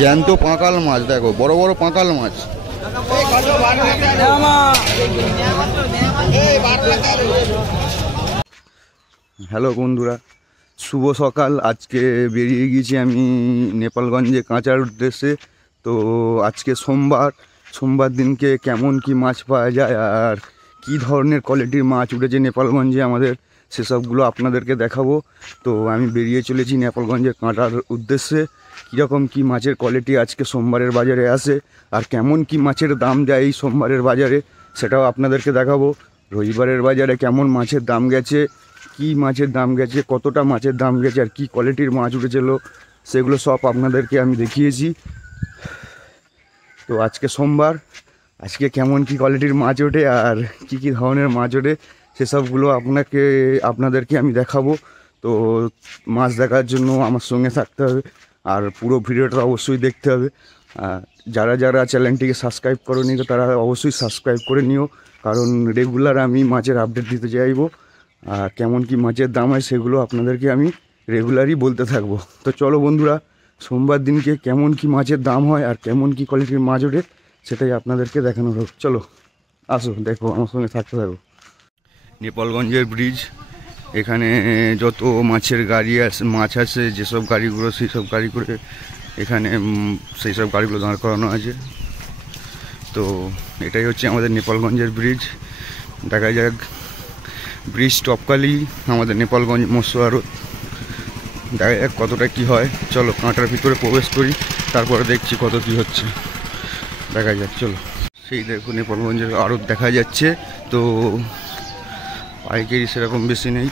জ্যান্ত পাঁকাল মাছ, দেখো বড় বড় পাঁকাল মাছ। হ্যালো বন্ধুরা, শুভ সকাল। আজকে বেরিয়ে গিয়েছি আমি নেপালগঞ্জে কাঁচার উদ্দেশ্যে। তো আজকে সোমবার দিনকে কেমন কি মাছ পাওয়া যায় আর কি ধরনের কোয়ালিটির মাছ উঠেছে নেপালগঞ্জে আমাদের, সেসবগুলো আপনাদেরকে দেখাবো। তো আমি বেরিয়ে চলেছি নেপালগঞ্জের কাঁটার উদ্দেশ্যে। কীরকম কি মাছের কোয়ালিটি আজকে সোমবারের বাজারে আসে আর কেমন কি মাছের দাম যায় এই সোমবারের বাজারে, সেটাও আপনাদেরকে দেখাবো। রবিবারের বাজারে কেমন মাছের দাম গেছে, কি মাছের দাম গেছে, কতটা মাছের দাম গেছে আর কি কোয়ালিটির মাছ উঠেছিল, সেগুলো সব আপনাদেরকে আমি দেখিয়েছি। তো আজকে সোমবার, আজকে কেমন কি কোয়ালিটির মাছ ওঠে আর কি কি ধরনের মাছ ওঠে সেসবগুলো আপনাদেরকে আমি দেখাবো। তো মাছ দেখার জন্য আমার সঙ্গে থাকতে হবে আর পুরো ভিডিওটা অবশ্যই দেখতে হবে। যারা যারা চ্যানেলটিকে সাবস্ক্রাইব করোনি তারা অবশ্যই সাবস্ক্রাইব করে নিও, কারণ রেগুলার আমি মাছের আপডেট দিতে চাইবো। আর কেমন কি মাছের দাম হয় সেগুলো আপনাদেরকে আমি রেগুলারই বলতে থাকবো। তো চলো বন্ধুরা, সোমবার দিনকে কেমন কি মাছের দাম হয় আর কেমন কি কোয়ালিটির মাছ ওঠে সেটাই আপনাদেরকে দেখানো হোক। চলো আসো, দেখো, আমার সঙ্গে থাকতে থাকো। নেপালগঞ্জের ব্রিজ, এখানে যত মাছের গাড়ি মাছ আসে, যেসব গাড়িগুলো সেই সব গাড়ি করে এখানে সেই সব গাড়িগুলো দাঁড় করানো আছে। তো এটাই হচ্ছে আমাদের নেপালগঞ্জের ব্রিজ। দেখা যাক, ব্রিজ টপকালি আমাদের নেপালগঞ্জ মৎস্য আড়ত, দেখা যাক কতটা কি হয়। চলো কাঁটার ভিতরে প্রবেশ করি, তারপরে দেখছি কত কি হচ্ছে, দেখা যাক। চলো, সেই দেখো নেপালগঞ্জের আড়ত দেখা যাচ্ছে। তো পাইকারি সেরকম বেশি নেই,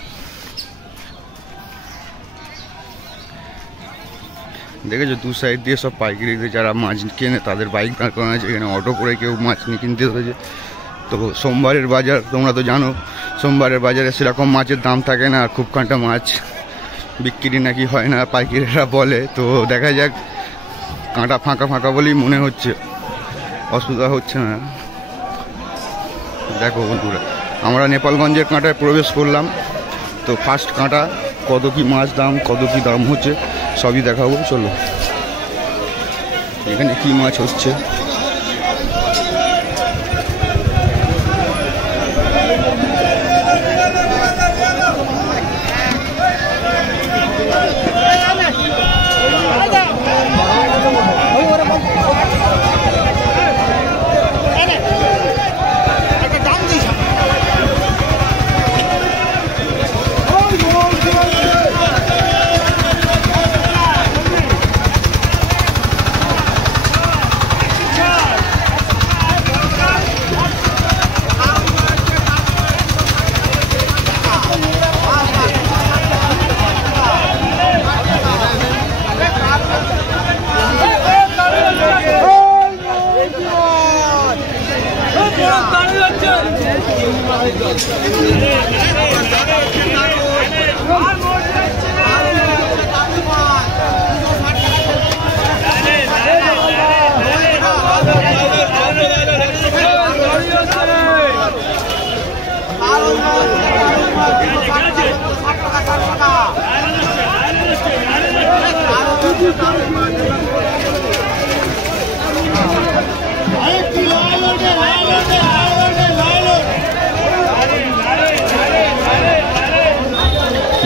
দেখেছো দু সাইড দিয়ে সব পাইকারিতে যারা মাছ কেনে তাদের বাইক দাঁড় করানো আছে, এখানে অটো করে কেউ মাছ নিয়ে কিনতে হয়েছে। তো সোমবারের বাজার তোমরা তো জানো, সোমবারের বাজারে সেরকম মাছের দাম থাকে না, খুব কাঁটা মাছ বিক্রি নাকি হয় না পাইকারিরা বলে। তো দেখা যাক, কাঁটা ফাঁকা ফাঁকা বলেই মনে হচ্ছে, অসুবিধা হচ্ছে না। দেখো বন্ধুরা, আমরা নেপালগঞ্জের কাঁটায় প্রবেশ করলাম। তো ফার্স্ট কাঁটা, কত কি মাছ দাম, কত কি দাম হচ্ছে সবই দেখাবো। চলো, এখানে কি মাছ হচ্ছে।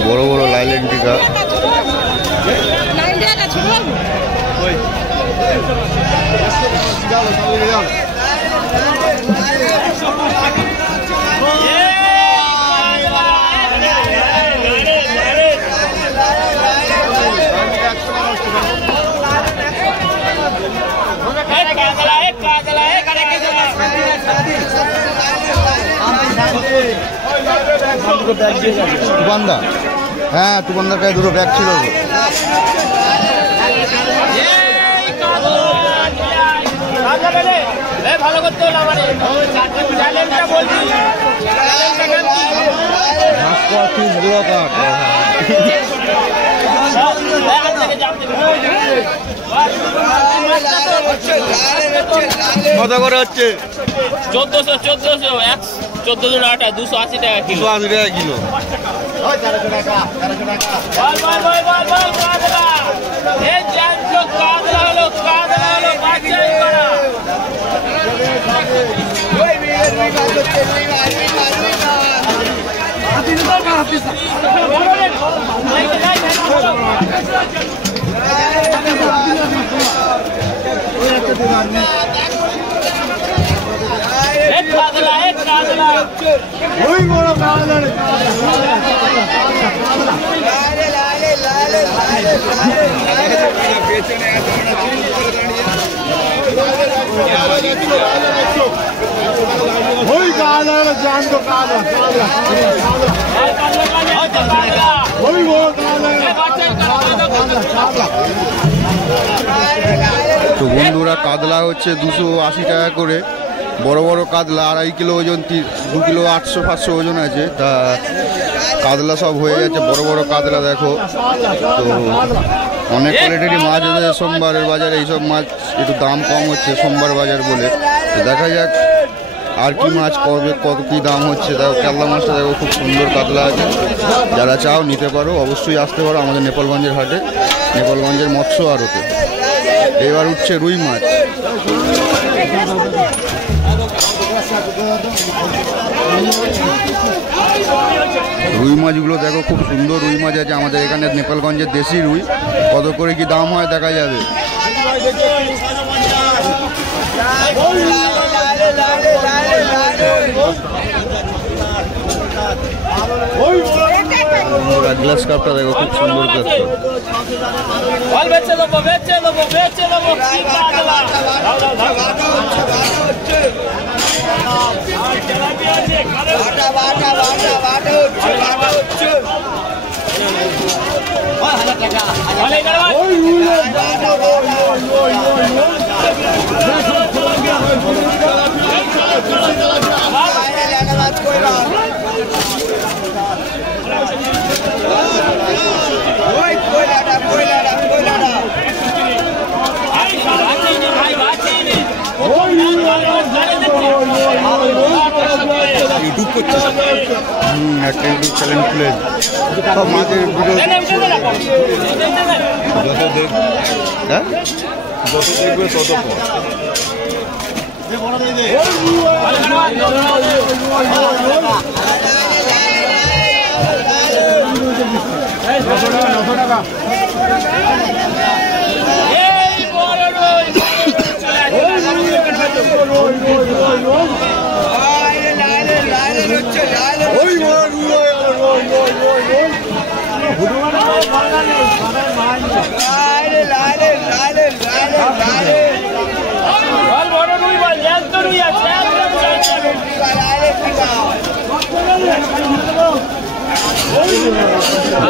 বড় বড় লাইলেন টিকা, তুবান্দা, হ্যাঁ তুবান্দার গায়ে দুটো ব্যাগ ছিল। কত করে হচ্ছে? 1400 14 জন আটা 280 টাকা কিলো। 280 টাকা কিলো। ওই 400 টাকা 400 টাকা। বল কাদলা। এই জ্যান্ত কাদলা হলো বাচ্চাই করা। ওই বিয়ের বিঘা হচ্ছে বিঘা। হাতি দাও না হাতি। এক কাদলা ওই বড় কাদলা লালে পেছনে আছে না চুরি করে দাঁড়িয়ে ওই কাদলা জান তো কাদলা ওই বড় কাদলা। তো বন্ধুরা কাতলা হচ্ছে 280 টাকা করে, বড় বড় কাতলা 2.5 কিলো ওজন, 2 কিলো 800-500 ওজন আছে। তা কাতলা সব হয়ে যাচ্ছে, বড় বড় কাতলা দেখো। তো অনেক কোয়ালিটিরই মাছ আছে সোমবারের বাজারে। এইসব মাছ একটু দাম কম হচ্ছে সোমবার বাজার বলে। তো দেখা যাক আর কি মাছ করবে, কত কি দাম হচ্ছে। দেখো কাতলা মাছটা দেখো, খুব সুন্দর কাতলা আছে। যারা চাও নিতে পারো, অবশ্যই আসতে পারো আমাদের নেপালগঞ্জের হাটে, নেপালগঞ্জের মৎস্য আড়তে। এবার উঠছে রুই মাছ। রুই মাছগুলো দেখো, খুব সুন্দর রুই মাছ আছে আমাদের এখানে নেপালগঞ্জের দেশি রুই। কত করে কি দাম হয় দেখা যাবে। গ্লাস কাপটা দেখো, খুব সুন্দর গ্লাস কাপ। বেচে দেবো কি কাদলা। ইউটিউব করছে, একটা ইউটিউব চ্যানেল খুলে সব মাছের ভিডিও যত দেখবে তত পর।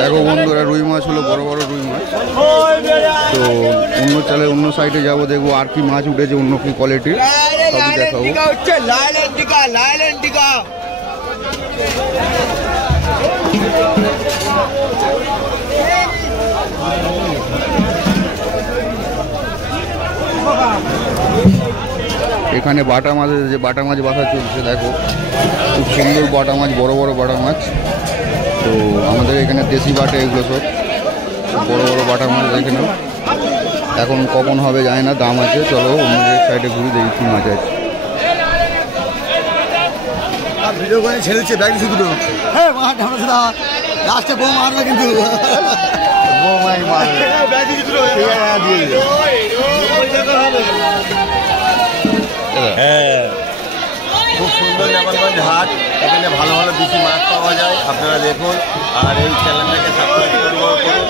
দেখো বন্ধুরা, রুই মাছ হলো বড় বড় রুই মাছ। তো অন্য চালে অন্য সাইডে যাবো, দেখবো আর কি মাছ উঠেছে, অন্য কি কোয়ালিটির সবই দেখাবো। এখানে বাটা মাছ, যে বাটা মাছ বাসা চলছে দেখো, খুব সুন্দর বাটা মাছ, বড় বড় বাটা মাছ। তো আমাদের এখানে দেশি বাটা এগুলো সব বড় বড় বাটা মাছ দেখে নাও। এখন কখন হবে জানি না, দাম আছে। চলো অন্য সাইডে ঘুরে দেখি কি মাছ আছে। ভিডিও করে ছেড়েছে ব্যাগ দুটো। হ্যাঁ মা ঢাকা লাস্টে বউ মারবে কিন্তু। বউ মাই মারবে ব্যাগ দুটো দিয়ে দিও। হ্যাঁ, খুব সুন্দর নেপালগঞ্জ হাট। এখানে ভালো ভালো বেশি মাছ পাওয়া যায়, আপনারা দেখুন। আর এই চ্যানেলটাকে সাবস্ক্রাইব করুন,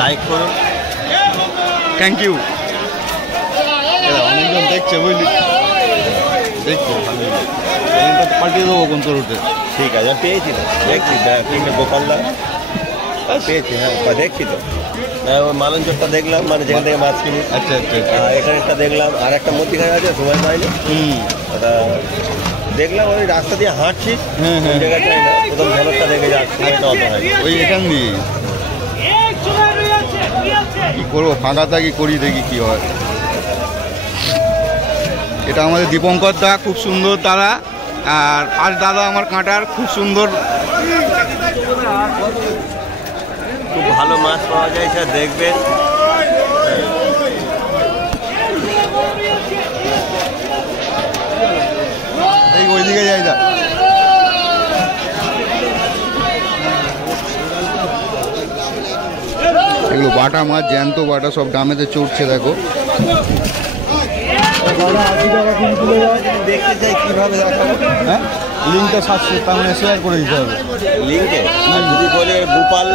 লাইক করুন। Thank you. অনেকজন দেখছে, বুঝলি, দেখছে পাঠিয়ে দেবো কোন রুটে। ঠিক আছে, পেয়েছি তো, দেখছি তিনটে গোপালদা পেয়েছি। হ্যাঁ দেখছি তো, ওই মালঞ্চরটা দেখলাম, মানে যেখান থেকে মাছ কিনি। আচ্ছা আচ্ছা, এখানে একটা দেখলাম, আর একটা মধ্যিখানে আছে সময় পাইনি। ওটা দেখলাম, ওই রাস্তা দিয়ে হাঁটছি, জায়গা চাই না, প্রথম ঝলকটা দেখে যাচ্ছি, ওই এখান দিয়ে কি করবো, ফাঁকা থাকি করি, দেখি কি হয়। এটা আমাদের দীপঙ্কর দা, খুব সুন্দর তারা আর পাঁচ দাদা আমার কাঁটার খুব সুন্দর। খুব ভালো মাছ পাওয়া যায়, স্যার দেখবেন। এই ওইদিকে যাই দা। এগুলো বাটা মাছ, জ্যান্ত বাটা, সব ডামেতে চড়ছে দেখো। দেখতে চাই কিভাবে দেখাবো। হ্যাঁ, লিঙ্কটা তার মানে শেয়ার করে দিতে হবে। লিঙ্কে যদি বলে গোপাল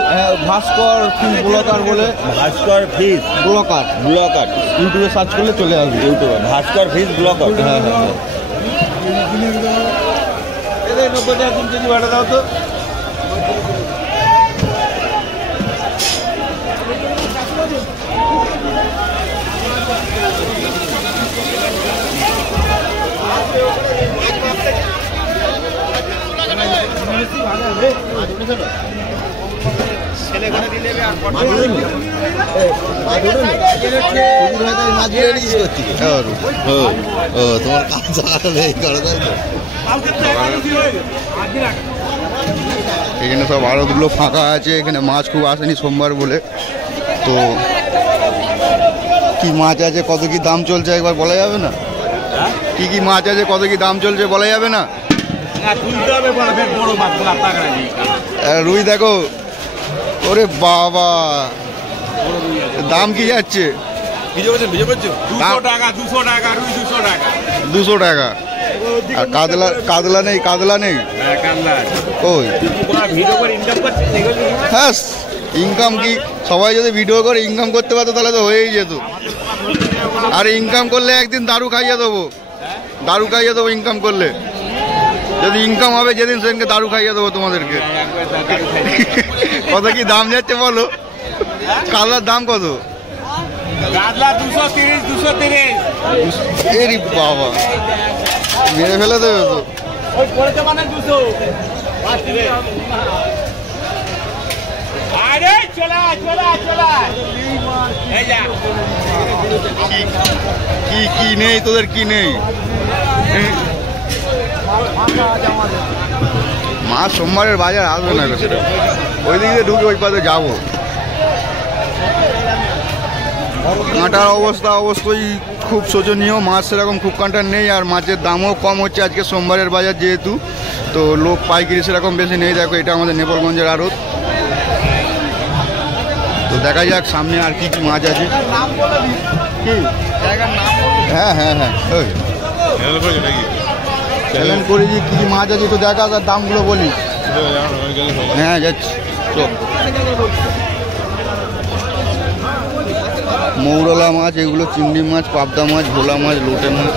ভাস্কর ফিশ ব্লকার বলে, ভাস্কর ফিশ ব্লকার ব্লকার ইউটিউবে সার্চ করলে চলে আসবে। ইউটিউবে ভাস্কর ফিশ ব্লকার। হ্যাঁ হ্যাঁ হ্যাঁ। 90 টাকা 3 কেজি বাটা দাও তো। তোমার কাজ নেই করে তাই তো। এখানে সব আড়তগুলো ফাঁকা আছে, এখানে মাছ খুব আসেনি সোমবার বলে। তো কি মাছ আছে, কত কি দাম চলছে একবার বলা যাবে না? কি কি মাছ আছে, কত কি দাম চলছে বলা যাবে না? রুই দেখো, ওরে বাবা, দাম কি যাচ্ছে? 200 টাকা 200 টাকা রুই 200 টাকা 200 টাকা। আর কাতলা, কাতলা নেই? কাতলা নেই ওই। হ্যাঁ, ইনকাম কি, সবাই যদি ভিডিও করে ইনকাম করতে পারতো তাহলে তো হয়েই যেত। আর ইনকাম করলে একদিন দারু খাইয়ে দেবো, দারু খাইয়ে দেবো ইনকাম করলে। যদি ইনকাম হবে যেদিন সেদিনকে দারু খাইয়ে দেবো তোমাদেরকে। কত কি দাম যাচ্ছে বলো? কাতলার দাম কত? কাতলা 230 230। এরি বাবা, মেরে ফেলে দেবে তো। ওই পড়েছে মানে 200। আরে চলা চলা চলা, এই যা। কি কি নেই তোদের, কি নেই? মাছ সোমবারের বাজার আসবে না গো, সেটা ওই দিকে ঢুকে ওই পাশে যাবো। কাঁটার অবস্থা অবশ্যই খুব শোচনীয়, মাছ সেরকম খুব কাঁটার নেই। আর মাছের দামও কম হচ্ছে আজকে সোমবারের বাজার যেহেতু, তো লোক পাইকারি সেরকম বেশি নেই। দেখো এটা আমাদের নেপালগঞ্জের আড়ত। তো দেখা যাক সামনে আর কি কি মাছ আছে। হ্যাঁ হ্যাঁ হ্যাঁ, ওই চ্যালেঞ্জ করি যে কী কী মাছ আছে তো দেখা, আর দামগুলো বলি। হ্যাঁ যাচ্ছি, চল। মৌরলা মাছ, এগুলো চিংড়ি মাছ, পাবদা মাছ, ভোলা মাছ, লোটে মাছ।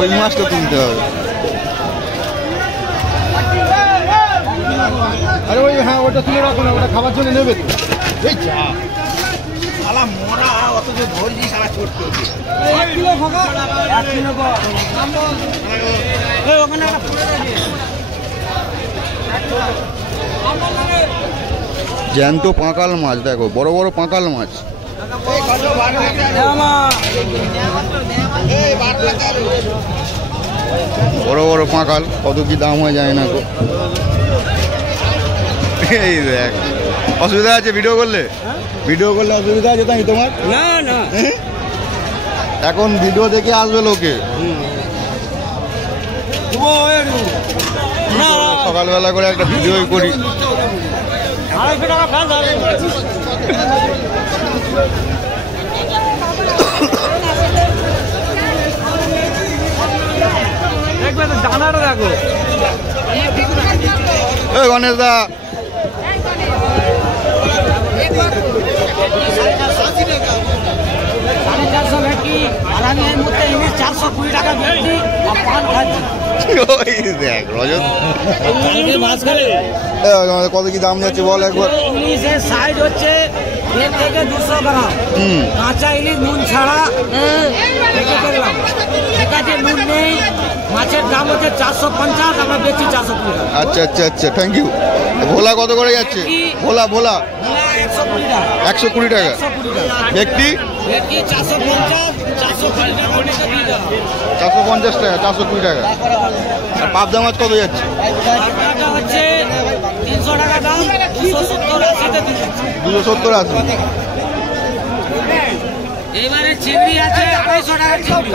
ওই মাছটা তুলতে হবে। আরে ওই, হ্যাঁ ওটা তুলে রাখো না, ওটা খাবার জন্য নেবে। এই যা শালা মোনা, অত যে ধরজি শালা ছোট ছোট 1 কিলো ফাঁকা 1 কিলো কো এই ওখানে একটা পড়ে রাখি। জ্যান্ত পাঁকাল মাছ দেখো, বড় বড় পাঁকাল মাছ। বড় বড় পাঁকাল, কত কি দাম হয় যায় না তো। এই দেখ, অসুবিধা আছে ভিডিও করলে? ভিডিও করলে অসুবিধা আছে তাই তোমার? না না, এখন ভিডিও দেখে আসবে লোকে। সকালবেলা করে একটা ভিডিও করি। 250 টাকা ফেল হবে। দেখবে তো জানাটা দেখো। এই গণেশ দা, দেখ রজত কত কি দাম যাচ্ছে বল একবার। ইলিশের সাইজ হচ্ছে 1 থেকে 200 গ্রাম। কাঁচা ইলিশ নুন ছাড়া দেখলাম, ঠিক আছে, নুন নেই। মাছের দাম হচ্ছে 450, আমরা বেচছি 420 টাকা। আচ্ছা আচ্ছা আচ্ছা, থ্যাংক ইউ। ভোলা কত করে যাচ্ছে? ভোলা ভোলা 120 টাকা। 120 টাকা। 120 টাকা। ভেটকি ভেটকি 450, 420 টাকা নিচে দিয়ে দাও। 450 টাকা, 420 টাকা। আর পাবদা মাছ কত যাচ্ছে? পাবদাটা হচ্ছে 300 টাকা দাম, 270, 80-তে দিয়ে দিচ্ছি। 270 আছে। এবারে চিংড়ি আছে 250 টাকা চিংড়ি,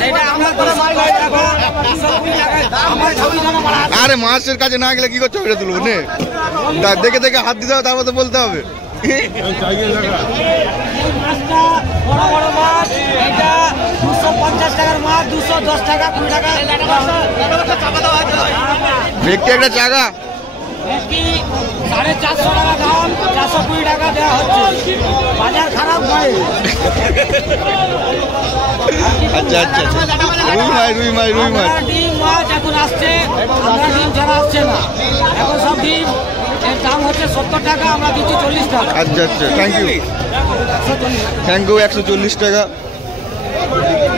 সেটা আমরা 220 টাকা, 220 টাকা আমার ছবি জন্য মারা। আরে মাছের কাছে না গেলে কি করছো? এটা তুলবো নে, দেখে দেখে হাত দিতে হবে, তারপর তো বলতে হবে। মাছটা বড় বড় মাছ, এটা 250 টাকার মাছ, 210 টাকা, 20 টাকা। ভেটকি একটা চাগা ভেটকি 450 টাকা দাম, 420 টাকা দেওয়া হচ্ছে। বাজার খারাপ হয়। আচ্ছা আচ্ছা আচ্ছা, রুই মাছ ডিম মাছ এখন আসছে, আমরা ডিম ছাড়া আসছে না এখন সব ডিম। এর দাম হচ্ছে 70 টাকা, আমরা দিচ্ছি 40 টাকা। আচ্ছা আচ্ছা, থ্যাংক ইউ 140 টাকা।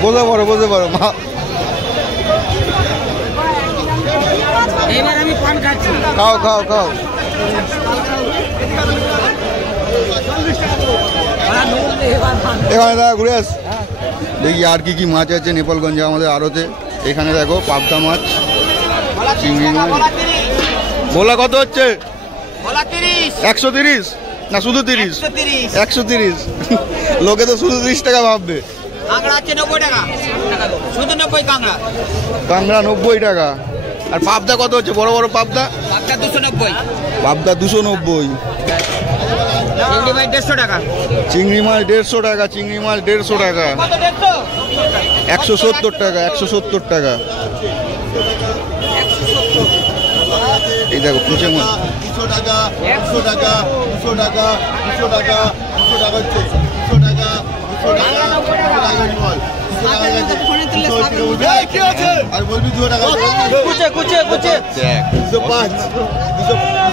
বলতে পারো মা। এবার আমি পান খাচ্ছি। খাও খাও খাও। এখানে দাদা ঘুরে আস, দেখি আর কি কি মাছ আছে নেপালগঞ্জে আমাদের আড়তে। এখানে দেখো পাবদা মাছ, চিংড়ি মাছ। ভোলা কত হচ্ছে? 130 না শুধু 30? 130। লোকে তো শুধু 30 টাকা ভাববে। কাঁকড়া আছে 90 টাকা, শুধু 90 কাঁকড়া। কাঁকড়া 90 টাকা। আর পাবদা কত হচ্ছে? বড় বড় পাবদা? পাবদা 290। পাবদা 290। চিংড়ি মাছ 150 টাকা। চিংড়ি মাছ 150 টাকা। চিংড়ি মাছ 150 টাকা। 170 টাকা। 170 টাকা। এই দেখো কুচে মাছ 200 টাকা, 200 টাকা, 200 টাকা, 200 টাকা, 200 টাকা হচ্ছে 200 টাকা, 200 টাকা, 200 টাকা বল। 200 টাকা গেছে। 200 টাকা আর বলবি 200 টাকা। কুচে কুচে কুচে দেখ 205,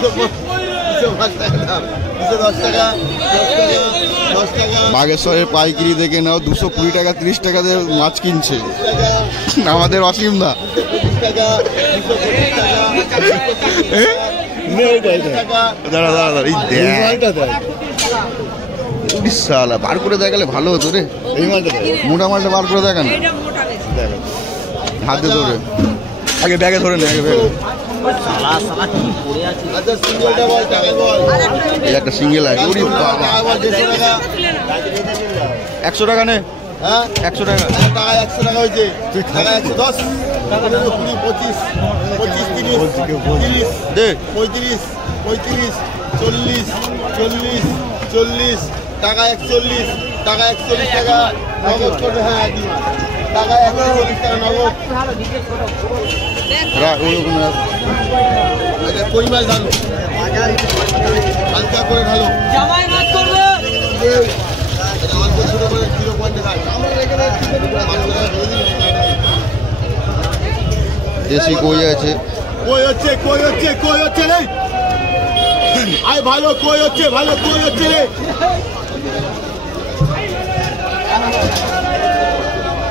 205 টাকা দাম। 210 টাকা, 10 টাকা, 10 টাকা, বাগেশ্বরের পাইকারি দেখে নাও 220 টাকা 30 টাকাতে মাছ কিনছে আমাদের অসীম না। 20 টাকা, 220 টাকা, 220 টাকা। দাঁড়া দাঁড়া দাঁড়া, এই দেখ বিশাল বার করে দেখালে ভালো হতো রে। এই মালটা দেখ। মোটা মালটা বার করে দেখা না, হাতে ধরে আগে ব্যাগে ধরে নে, আগে ব্যাগে। আচ্ছা সিঙ্গেলটা বল, টাকা বল। এই একটা সিঙ্গেল আছে। ওরে বাবা, টাকা বল, 150 টাকা। 100 টাকা নে। হ্যাঁ 100 টাকা। টাকা 100 টাকা হয়েছে। টাকা 110, 15, 20, 25, 25, 30, দে 35, 35, 40, 40, 40, টাকা 140, টাকা 140 টাকা নগদ করবে। হ্যাঁ দিন টাকা 140 টাকা নগদ। ওরকম রাখ। আচ্ছা কই মাছ ঢালো, হালকা করে ঢালো। জামাই মাছ করবে। এটা অল্প ছোট করে কিলো পয়েন্টে থাক। দেশি কই আছে। কই হচ্ছে, কই হচ্ছে, কই হচ্ছে রে। আয় ভালো কই হচ্ছে, ভালো কই হচ্ছে রে।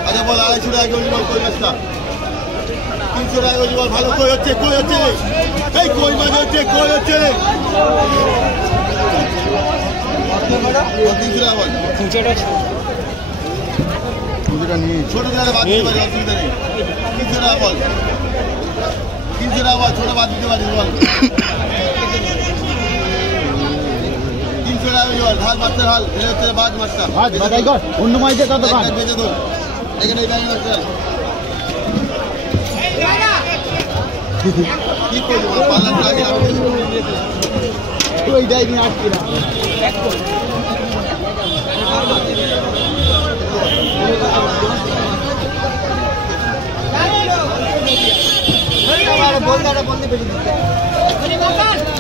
আচ্ছা বল 250 টাকা কেজি বল কই মাছটা। 300 টাকা কেজি বল, ভালো কই হচ্ছে, কই হচ্ছে রে। এই কই মাছ হচ্ছে, কই হচ্ছে রে। 300 টাকা বল। পুজোটা নিয়ে ছোট টাকা বাদ দিতে পারি, অসুবিধা নেই। 300 টাকা বল, 300 টাকা বল, ছোট বাদ দিতে পারি বল। 300 টাকা কেজি বল, ঢাল মাছটা ঢাল। এটা হচ্ছে বাদ মাছটা। অন্য মাছ দিয়ে কত একটা ভেজে দো, এখানে এই ব্যাগে মাছটা ঢাল। কি করবো পাল্লাটা আগে রাখবো। ওইটাই নিয়ে আসছি না।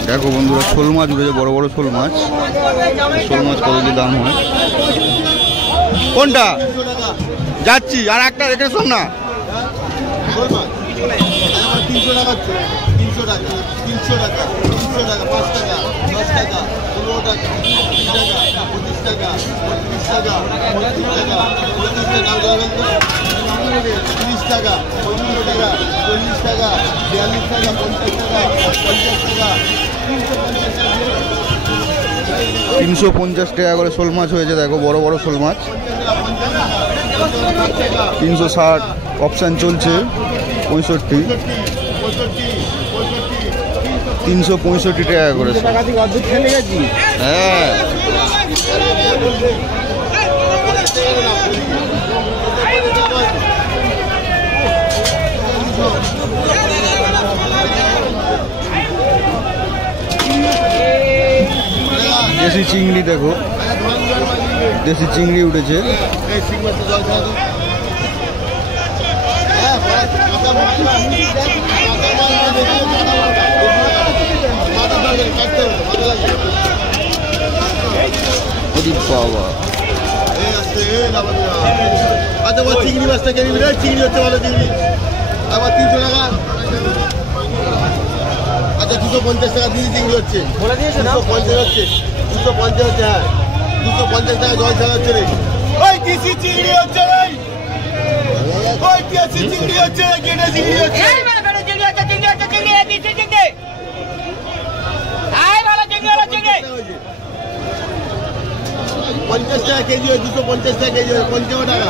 দেখো বন্ধুরা, শোল মাছ উঠেছে, বড় বড় শোল মাছ। শোল মাছ কত কি দাম হয়? কোনটা 300 টাকা যাচ্ছি, আর একটা রেখে শোন না। শোল মাছ আমার 300 টাকা হচ্ছে। 300 টাকা, 300 টাকা, 300 টাকা, 5 টাকা, 10 টাকা, 15 টাকা, 20 টাকা, 25 টাকা, 35 টাকা, 35 টাকা, 35 টাকা, 30 টাকা, 35 টাকা, 40 টাকা 42 টাকা 50 টাকা 50 টাকা 350 টাকা করে শোল মাছ হয়েছে, দেখো বড় বড় শোল মাছ। 360 অপশান চলছে, 65 365 টাকা করে। হ্যাঁ দেশি চিংড়ি দেখো, দেশি চিংড়ি উঠেছে। বাবা আচ্ছা বল চিংড়ি মাছটা কে নিবি রে? চিংড়ি হচ্ছে ভালো চিংড়ি, আবার 300 টাকা। আচ্ছা 250 টাকা দিদি চিংড়ি হচ্ছে, 250 হচ্ছে, 250 হচ্ছে। হ্যাঁ 250 টাকা জল ছাড়া হচ্ছে রে। ওই দেশি চিংড়ি হচ্ছে রে, ওই দেশি চিংড়ি হচ্ছে রে, কেটে চিংড়ি হচ্ছে। পঞ্চাশ টাকা কেজি হয়, 250 টাকা কেজি হয়, 55 টাকা,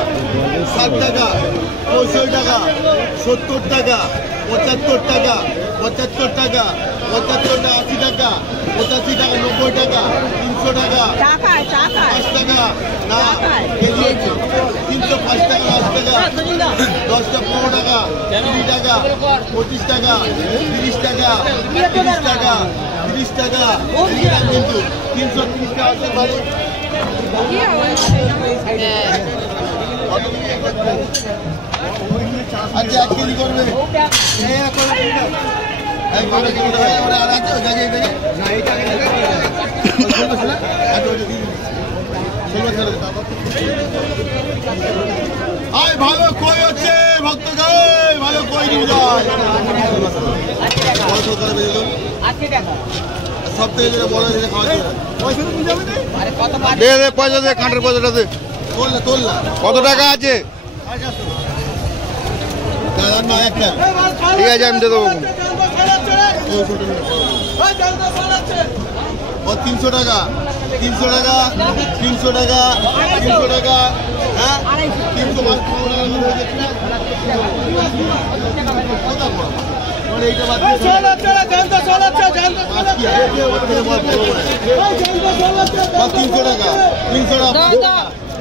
60 টাকা, 65 টাকা, 70 টাকা, 75 টাকা, 75 টাকা, 75 টাকা, 80 টাকা, 85 টাকা, 90 টাকা, 300 টাকা, 5 টাকা না কেজি হচ্ছে, 305 টাকা, 10 টাকা, 10টা 15 টাকা, 20 টাকা, 25 টাকা, 30 টাকা, 30 টাকা, 30 টাকা, কিন্তু 330 টাকা আছে মানে। আচ্ছা 1 কেজি করবে, ভালো কই হচ্ছে ভক্ত গায়ে, ভালো কই নিয়ে যায় সব থেকে যেটা বড় যেটা খাওয়া যায়। দে দে পয়সা দে, কাঁটার পয়সাটা দে। তোল না কত টাকা আছে? ঠিক আছে আমি দিয়ে দেবো। 300 টাকা 300 টাকা 300 টাকা 300 টাকা, হ্যাঁ 300 এইটা বাদ 300 টাকা 300 টাকা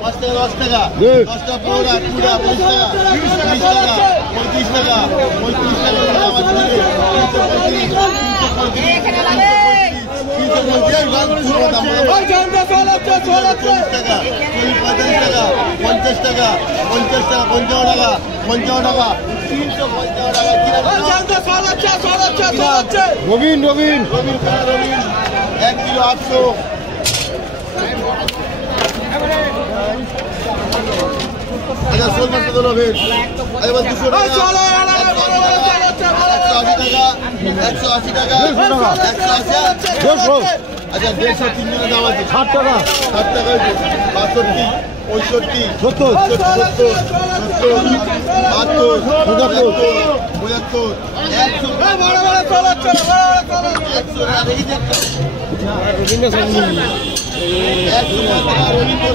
5 টাকা 10 টাকা 10টা 15 20 টাকা 25 টাকা 30 টাকা 35 টাকা 50 টাকা 55 টাকা 55 টাকা 350 টাকা। রবিন রবিন 1 কিলো 800। আচ্ছা শোল মাছটা তোলো ফের, এবার 200 টাকা 180 টাকা 180। আচ্ছা 150 তিনজনের দাম আছে 60 টাকা 60 টাকা হয়েছে 62 65 70 70 72 75 100 বড় বড় চলো 100 টাকা দেখি একটা রবীন্দ্র সঙ্গীত 100 টাকা রবীন্দ্র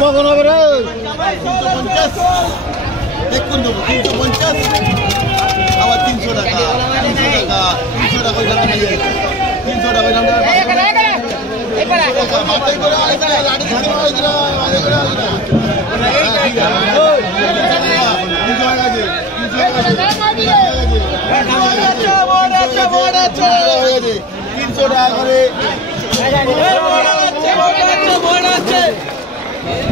কখন হবে রে? 350 আবার 300 টাকা 300 টাকা 300 টাকা 300 টাকা বাতাই করে লাঠি তিনশো টাকা করে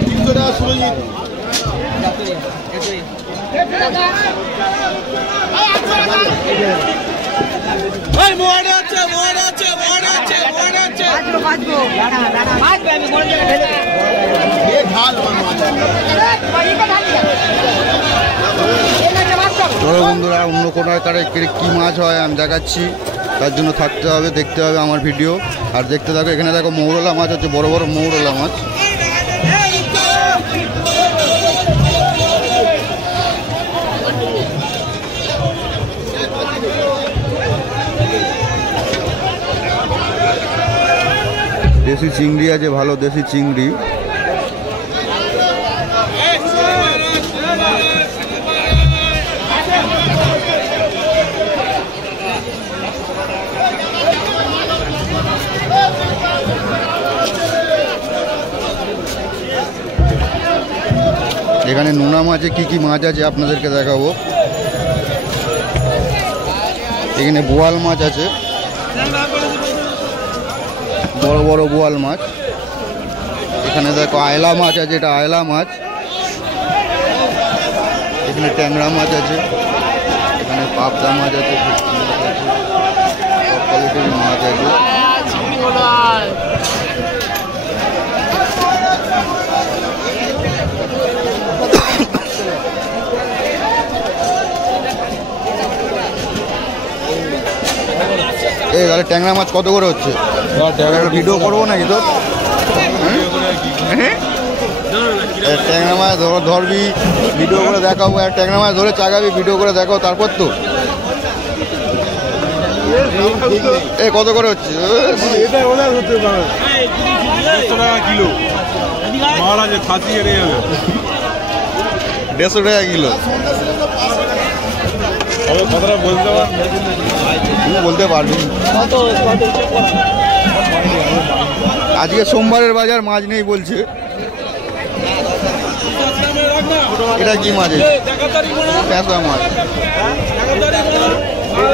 300 টাকা সুরজিৎ ঢাল চলো বন্ধুরা, অন্য কোনো কি মাছ হয় আমি দেখাচ্ছি, তার জন্য থাকতে হবে, দেখতে হবে আমার ভিডিও আর দেখতে থাকো। এখানে দেখো মৌরলা মাছ হচ্ছে, বড় বড় মৌরলা মাছ। দেশি চিংড়ি আছে, ভালো দেশি চিংড়ি। এখানে নোনা মাছে কি কি মাছ আছে আপনাদেরকে দেখাবো। এখানে বোয়াল মাছ আছে, বড় বড় বোয়াল মাছ। এখানে দেখো আয়লা মাছ আছে, এটা আয়লা মাছ। এখানে ট্যাংরা মাছ আছে, এখানে পাবদা মাছ আছে, সব কোয়ালিটির মাছ আছে। এই তাহলে ট্যাংরা মাছ কত করে হচ্ছে? ভিডিও করবো নাকি তোর? ট্যাংরা মাছ ধরবি, ভিডিও করে দেখাবো। আর ট্যাংরা মাছ ধরে চাগাবি, ভিডিও করে দেখাও, তারপর তো। এ কত করে হচ্ছে? 150 টাকা কিলো মাল আছে, খাসি এনে যাবে 150 টাকা কিলো। কথাটা বলতে পারবো, তুমি বলতে পারবি। আজকে সোমবারের বাজার, মাছ নেই বলছে। এটা কি মাছ? পেঁচা মাছ।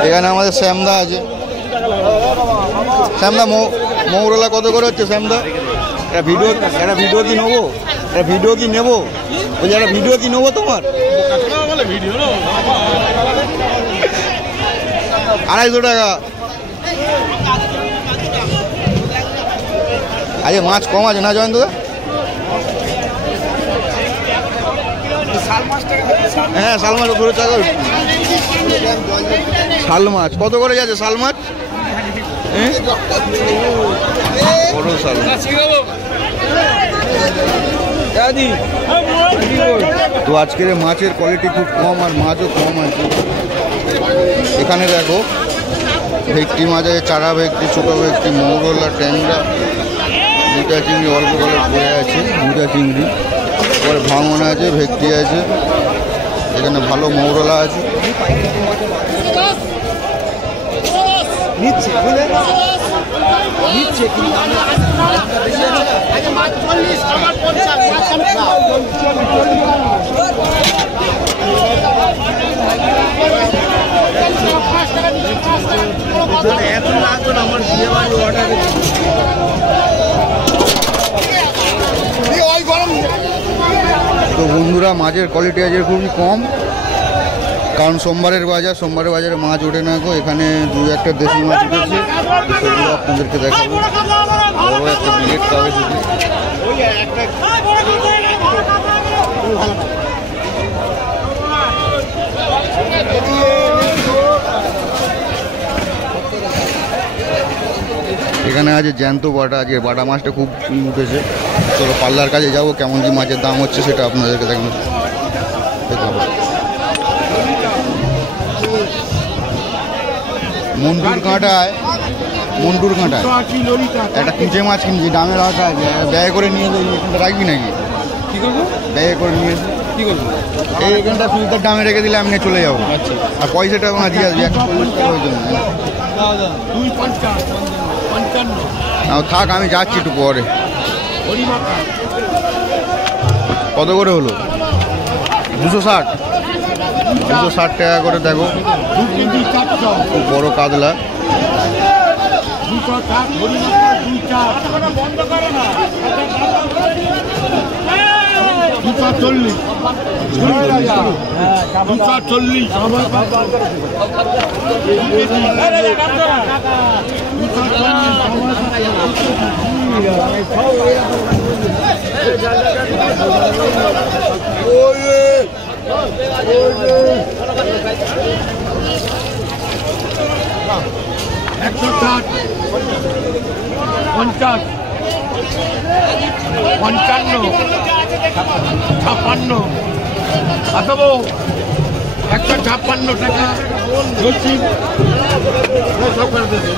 এখানে আমাদের শ্যামদা আছে। শ্যামদা মৌরলা কত করে হচ্ছে শ্যামদা? একটা ভিডিও কি নেবো? একটা ভিডিও কি নেবো? বলছি একটা ভিডিও কি নেবো তোমার? 250 টাকা। আরে মাছ কম আছে না জয়ন্ত? হ্যাঁ, শাল মাছ ধরে চাকা। শাল মাছ কত করে যাচ্ছে? শাল মাছ বড় শাল মাছ। তো আজকের মাছের কোয়ালিটি খুব কম আর মাছও কম আছে। এখানে দেখো ভেটকি মাছ আছে, চারা ভেটকি, ছোটো ভেটকি, মৌরলা, ট্যাংরা, মুচা চিংড়ি অল্প করে পড়ে আছে। মুচা চিংড়ি, পরে ভাঙন আছে, ভেটকি আছে। এখানে ভালো মৌরলা আছে। তো বন্ধুরা, মাছের কোয়ালিটি আছে খুবই কম, কারণ সোমবারের বাজারে মাছ ওঠে না গো। এখানে 2-1টা দেশি মাছ উঠেছে, সেগুলো আপনাদেরকে দেখাবো। বড় একটা বিলেট পাবে যদি। এখানে আছে জ্যান্ত বাটা। আজকে বাটা মাছটা খুব উঠেছে। চলো পাল্লার কাছে যাবো, কেমন কি মাছের দাম হচ্ছে সেটা আপনাদেরকে দেখাবো। মন্টুর কাঁটায় একটা কুঁচে মাছ কিনছি, দামের আশা আছে। ব্যয় করে নিয়ে যাবি, এখানটা রাখবি নাকি? কি করবো? ব্যয় করে নিয়ে কি করবো? এইখানটা ফিল্টার দামে রেখে দিলে আমি চলে যাবো। আচ্ছা, আর পয়সাটা আমার দিয়ে আসবি, 140 টাকা ওই জন্য। থাক, আমি যাচ্ছি একটু পরে। কত করে হলো? 260 টাকা করে। দেখো খুব বড় কাতলা। পঞ্চাশ, পঞ্চান্ন, ছাপ্পান্ন, আসাবো 156 টাকা বলছি। সব করে দেবে।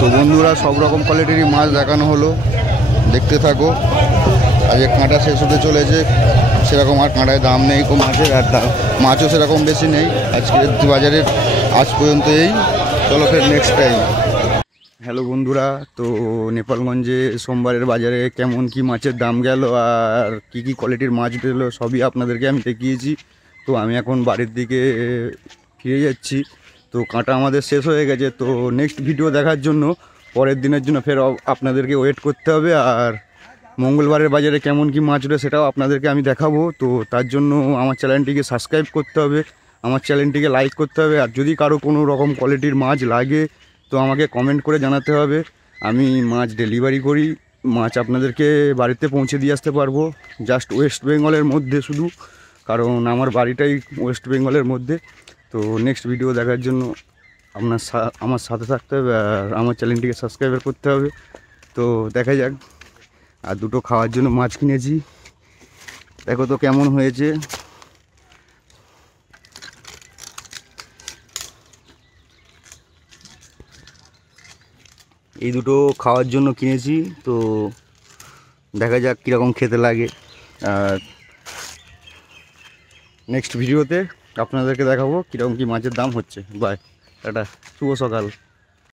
তো বন্ধুরা সব রকম কোয়ালিটিরই মাছ দেখানো হলো, দেখতে থাকো। আজ কাঁটা শেষ হতে চলেছে, সেরকম আর কাঁটায় দাম নেই কো মাছের, আর মাছও সেরকম বেশি নেই আজকের বাজারের। আজ পর্যন্ত এই, চলো ফের নেক্সট টাইম। হ্যালো বন্ধুরা, তো নেপালগঞ্জে সোমবারের বাজারে কেমন কি মাছের দাম গেল আর কি কি কোয়ালিটির মাছ বেরোলো সবই আপনাদেরকে আমি দেখিয়েছি। তো আমি এখন বাড়ির দিকে ফিরে যাচ্ছি। তো কাঁটা আমাদের শেষ হয়ে গেছে, তো নেক্সট ভিডিও দেখার জন্য পরের দিনের জন্য ফের আপনাদেরকে ওয়েট করতে হবে। আর মঙ্গলবারের বাজারে কেমন কি মাছ ওঠে সেটাও আপনাদেরকে আমি দেখাবো। তো তার জন্য আমার চ্যানেলটিকে সাবস্ক্রাইব করতে হবে, আমার চ্যানেলটিকে লাইক করতে হবে। আর যদি কারো কোনো রকম কোয়ালিটির মাছ লাগে তো আমাকে কমেন্ট করে জানাতে হবে। আমি মাছ ডেলিভারি করি, মাছ আপনাদেরকে বাড়িতে পৌঁছে দিয়ে আসতে পারবো, জাস্ট ওয়েস্ট বেঙ্গলের মধ্যে শুধু, কারণ আমার বাড়িটাই ওয়েস্ট বেঙ্গলের মধ্যে। তো নেক্সট ভিডিও দেখার জন্য আমার সাথে থাকতে হবে আর আমার চ্যানেলটিকে সাবস্ক্রাইব করতে হবে। তো দেখা যাক। আর দুটো খাওয়ার জন্য মাছ কিনেছি, দেখো তো কেমন হয়েছে। এই দুটো খাওয়ার জন্য কিনেছি, তো দেখা যাক কীরকম খেতে লাগে। আর নেক্সট ভিডিওতে আপনাদেরকে দেখাবো কীরকম কী মাছের দাম হচ্ছে। বাই, টাটা, শুভ সকাল।